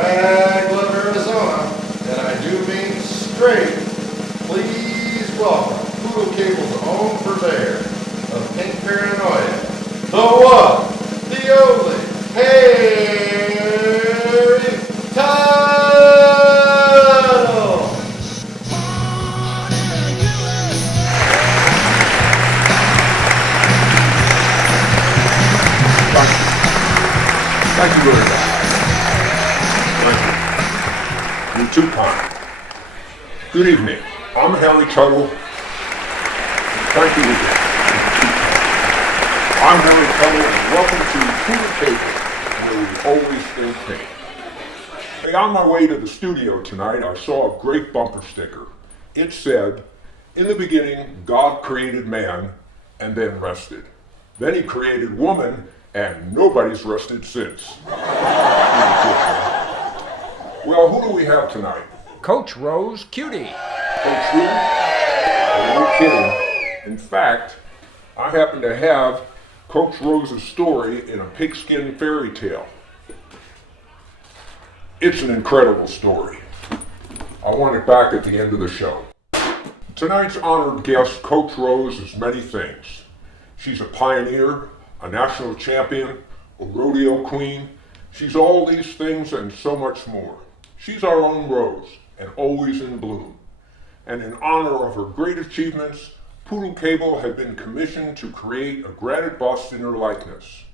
Ragland, Arizona, and I do mean straight, please welcome Poodle Cable's own purveyor of pink paranoia, the one, the only, Harry Tuttle! Thank you very much. Thank you. You're too kind. Good evening. I'm Harry Tuttle. Thank you again. I'm Harry Tuttle, and welcome to Poodle Cable, where we always stay pink. Hey, on my way to the studio tonight, I saw a great bumper sticker. It said, "In the beginning, God created man and then rested. Then he created woman, and nobody's rested since." Well, who do we have tonight? Coach Rose Cutie. Coach who? Oh, no kidding. In fact, I happen to have Coach Rose's story in a pigskin fairy tale. It's an incredible story. I want it back at the end of the show. Tonight's honored guest, Coach Rose, is many things. She's a pioneer, a national champion, a rodeo queen. She's all these things and so much more. She's our own Rose, and always in bloom. And in honor of her great achievements, Poodle Cable had been commissioned to create a granite bust in her likeness.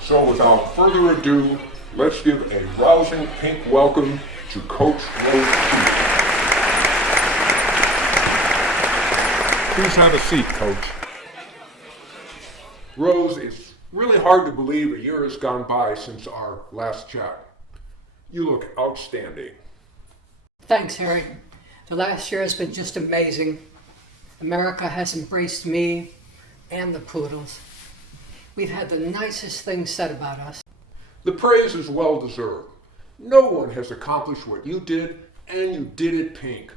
So without further ado, let's give a rousing pink welcome to Coach Rose Cutie. Please have a seat, Coach. Rose, it's really hard to believe a year has gone by since our last chat. You look outstanding. Thanks, Harry. The last year has been just amazing. America has embraced me and the Poodles. We've had the nicest things said about us. The praise is well deserved. No one has accomplished what you did, and you did it pink.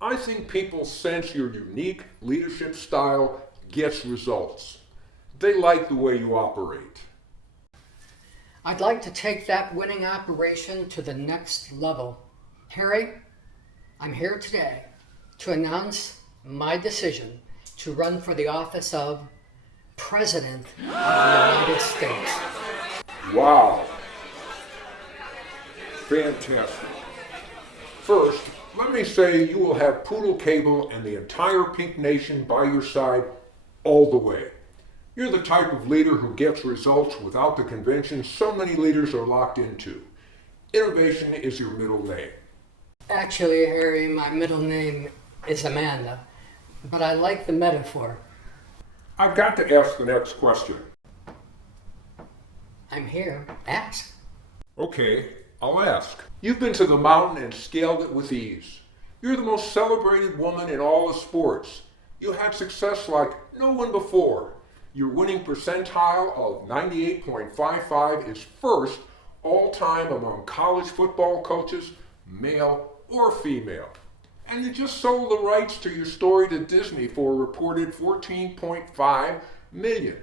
I think people sense your unique leadership style gets results. They like the way you operate. I'd like to take that winning operation to the next level. Harry, I'm here today to announce my decision to run for the office of President of the United States. Wow. Fantastic. First, let me say you will have Poodle Cable and the entire Pink Nation by your side all the way. You're the type of leader who gets results without the convention so many leaders are locked into. Innovation is your middle name. Actually, Harry, my middle name is Amanda, but I like the metaphor. I've got to ask the next question. I'm here. Ask. Okay, I'll ask. You've been to the mountain and scaled it with ease. You're the most celebrated woman in all the sports. You had success like no one before. Your winning percentile of 98.55 is first all-time among college football coaches, male or female. And you just sold the rights to your story to Disney for a reported $14.5 million.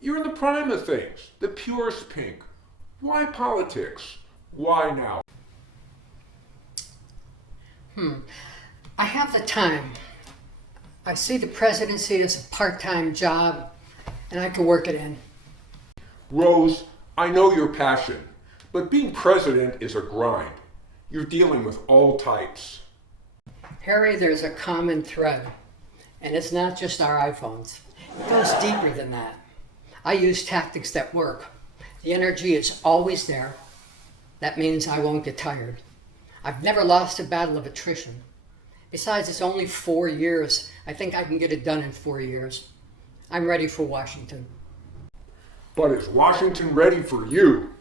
You're in the prime of things, the purest pink. Why politics? Why now? I have the time. I see the presidency as a part-time job, and I can work it in. Rose, I know your passion, but being president is a grind. You're dealing with all types. Harry, there's a common thread, and it's not just our iPhones. It goes deeper than that. I use tactics that work. The energy is always there. That means I won't get tired. I've never lost a battle of attrition. Besides, it's only 4 years. I think I can get it done in 4 years. I'm ready for Washington. But is Washington ready for you?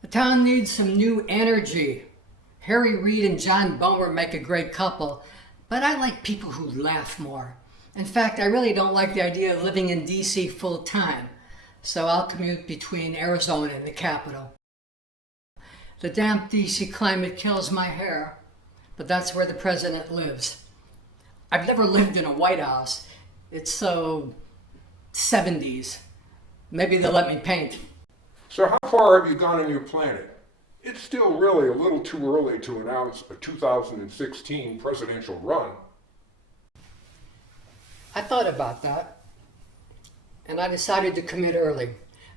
The town needs some new energy. Harry Reid and John Boehmer make a great couple, but I like people who laugh more. In fact, I really don't like the idea of living in D.C. full time, so I'll commute between Arizona and the capital. The damp D.C. climate kills my hair, but that's where the president lives. I've never lived in a White House. It's so 70s. Maybe they'll let me paint. So how far have you gone in your planning? It's still really a little too early to announce a 2016 presidential run. I thought about that, and I decided to commit early.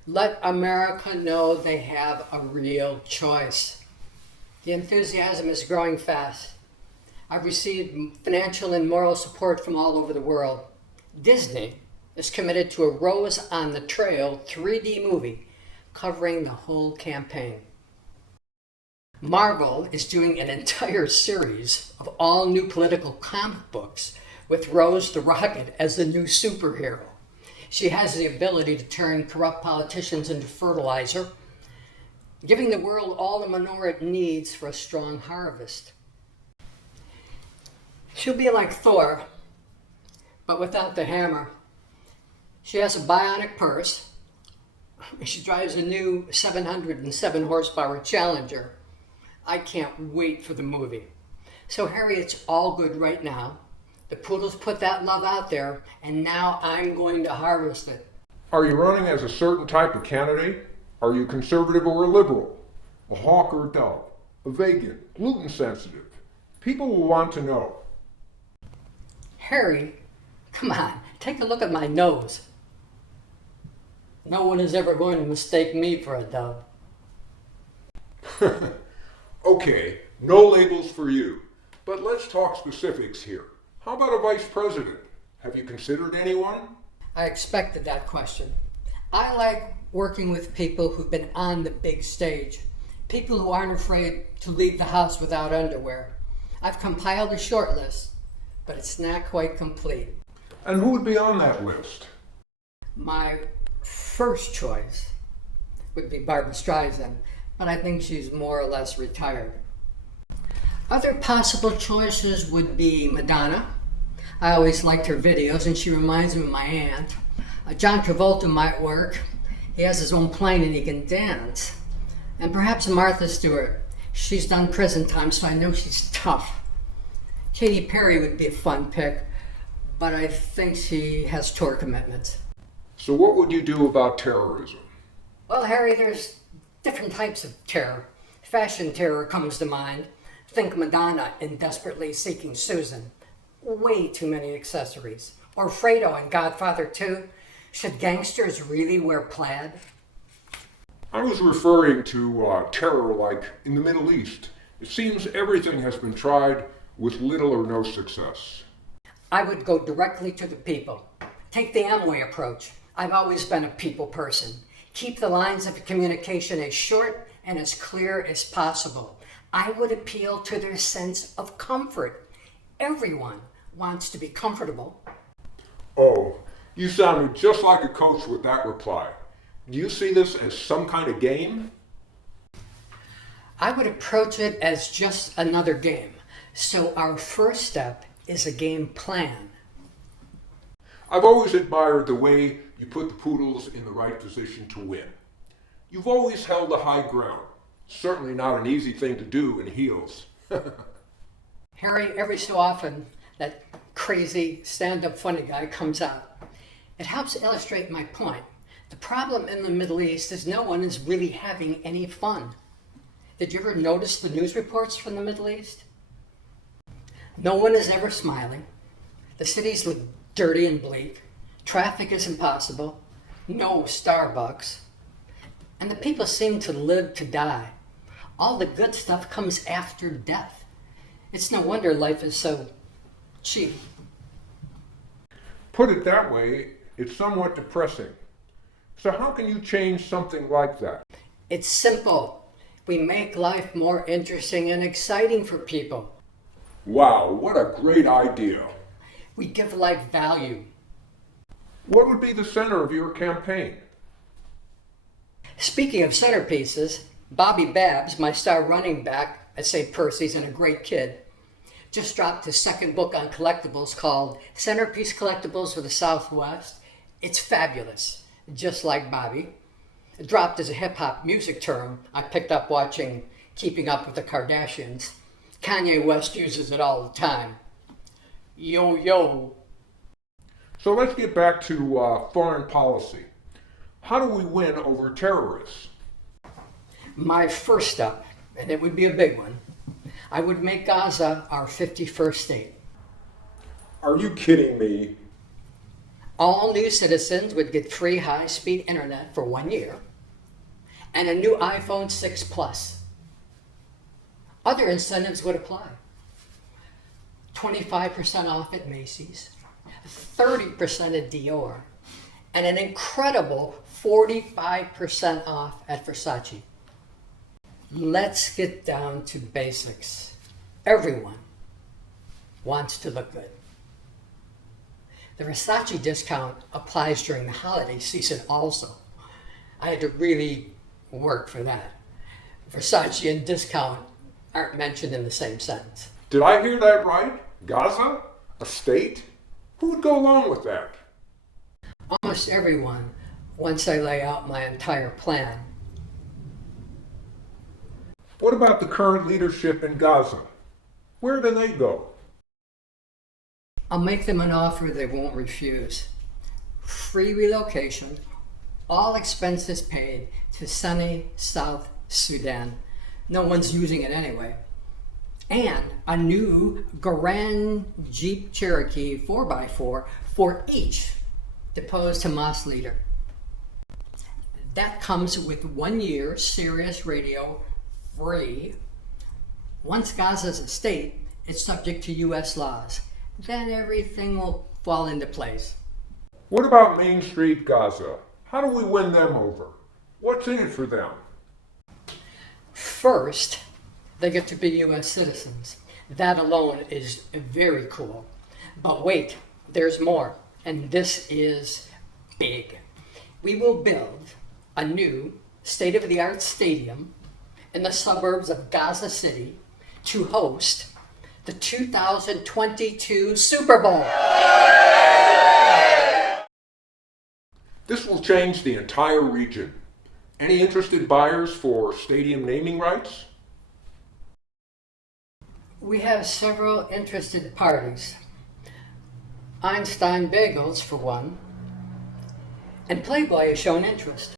Let America know they have a real choice. The enthusiasm is growing fast. I've received financial and moral support from all over the world. Disney is committed to a Rose on the Trail 3D movie covering the whole campaign. Marvel is doing an entire series of all new political comic books with Rose the Rocket as the new superhero. She has the ability to turn corrupt politicians into fertilizer, giving the world all the manure it needs for a strong harvest. She'll be like Thor, but without the hammer. She has a bionic purse. She drives a new 707 horsepower Challenger. I can't wait for the movie. So Harry, it's all good right now. The Poodles put that love out there, and now I'm going to harvest it. Are you running as a certain type of candidate? Are you conservative or a liberal? A hawk or a dove? A vegan? Gluten sensitive? People will want to know. Harry, come on, take a look at my nose. No one is ever going to mistake me for a dove. Okay, no labels for you. But let's talk specifics here. How about a vice president? Have you considered anyone? I expected that question. I like working with people who've been on the big stage, people who aren't afraid to leave the house without underwear. I've compiled a short list, but it's not quite complete. And who would be on that list? My first choice would be Barbra Streisand, but I think she's more or less retired. Other possible choices would be Madonna. I always liked her videos, and she reminds me of my aunt. John Travolta might work. He has his own plane and he can dance. And perhaps Martha Stewart. She's done prison time, so I know she's tough. Katy Perry would be a fun pick, but I think she has tour commitments. So what would you do about terrorism? Well, Harry, there's different types of terror. Fashion terror comes to mind. Think Madonna in Desperately Seeking Susan. Way too many accessories. Or Fredo in Godfather 2. Should gangsters really wear plaid? I was referring to terror like in the Middle East. It seems everything has been tried with little or no success. I would go directly to the people. Take the Amway approach. I've always been a people person. Keep the lines of communication as short and as clear as possible. I would appeal to their sense of comfort. Everyone wants to be comfortable. Oh, you sounded just like a coach with that reply. Do you see this as some kind of game? I would approach it as just another game. So our first step is a game plan. I've always admired the way you put the Poodles in the right position to win. You've always held a high ground. Certainly not an easy thing to do in heels. Harry, every so often, that crazy stand-up funny guy comes out. It helps illustrate my point. The problem in the Middle East is no one is really having any fun. Did you ever notice the news reports from the Middle East? No one is ever smiling. The cities look dirty and bleak. Traffic is impossible. No Starbucks. And the people seem to live to die. All the good stuff comes after death. It's no wonder life is so cheap. Put it that way, it's somewhat depressing. So how can you change something like that? It's simple. We make life more interesting and exciting for people. Wow, what a great idea. We give life value. What would be the center of your campaign? Speaking of centerpieces, Bobby Babs, my star running back at St. Percy's and a great kid, just dropped his second book on collectibles called Centerpiece Collectibles for the Southwest. It's fabulous, just like Bobby. It dropped as a hip-hop music term I picked up watching Keeping Up with the Kardashians. Kanye West uses it all the time. Yo, yo. So let's get back to foreign policy. How do we win over terrorists? My first step, and it would be a big one, I would make Gaza our 51st state. Are you kidding me? All new citizens would get free high-speed internet for 1 year and a new iPhone 6 Plus. Other incentives would apply. 25% off at Macy's, 30% at Dior, and an incredible 45% off at Versace. Let's get down to basics. Everyone wants to look good. The Versace discount applies during the holiday season also. I had to really work for that. Versace and discount aren't mentioned in the same sentence. Did I hear that right? Gaza? A state? Who would go along with that? Almost everyone, once I lay out my entire plan. What about the current leadership in Gaza? Where do they go? I'll make them an offer they won't refuse. Free relocation, all expenses paid to sunny South Sudan. No one's using it anyway. And a new Grand Jeep Cherokee 4x4 for each deposed Hamas leader. That comes with 1 year Sirius radio free. Once Gaza's a state, it's subject to U.S. laws. Then everything will fall into place. What about Main Street Gaza? How do we win them over? What's in it for them? First, they get to be U.S. citizens. That alone is very cool. But wait, there's more, and this is big. We will build a new state-of-the-art stadium in the suburbs of Gaza City to host the 2022 Super Bowl. This will change the entire region. Any interested buyers for stadium naming rights? We have several interested parties. Einstein Bagels, for one, and Playboy has shown interest.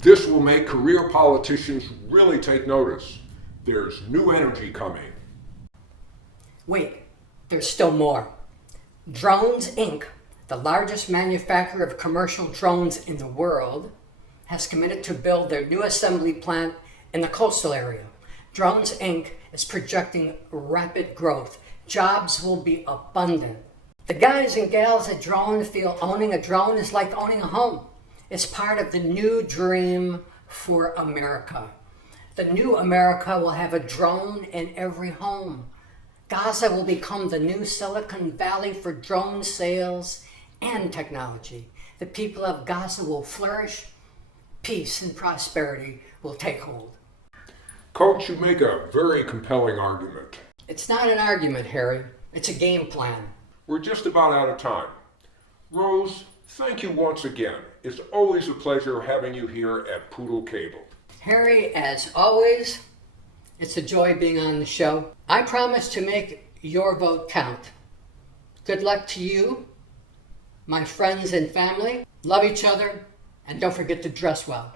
This will make career politicians really take notice. There's new energy coming. Wait, there's still more. Drones Inc., the largest manufacturer of commercial drones in the world, has committed to build their new assembly plant in the coastal area. Drones Inc. is projecting rapid growth. Jobs will be abundant. The guys and gals at Drone feel owning a drone is like owning a home. It's part of the new dream for America. The new America will have a drone in every home. Gaza will become the new Silicon Valley for drone sales and technology. The people of Gaza will flourish. Peace and prosperity will take hold. Coach, you make a very compelling argument. It's not an argument, Harry. It's a game plan. We're just about out of time. Rose, thank you once again. It's always a pleasure having you here at Poodle Cable. Harry, as always, it's a joy being on the show. I promise to make your vote count. Good luck to you, my friends and family. Love each other, and don't forget to dress well.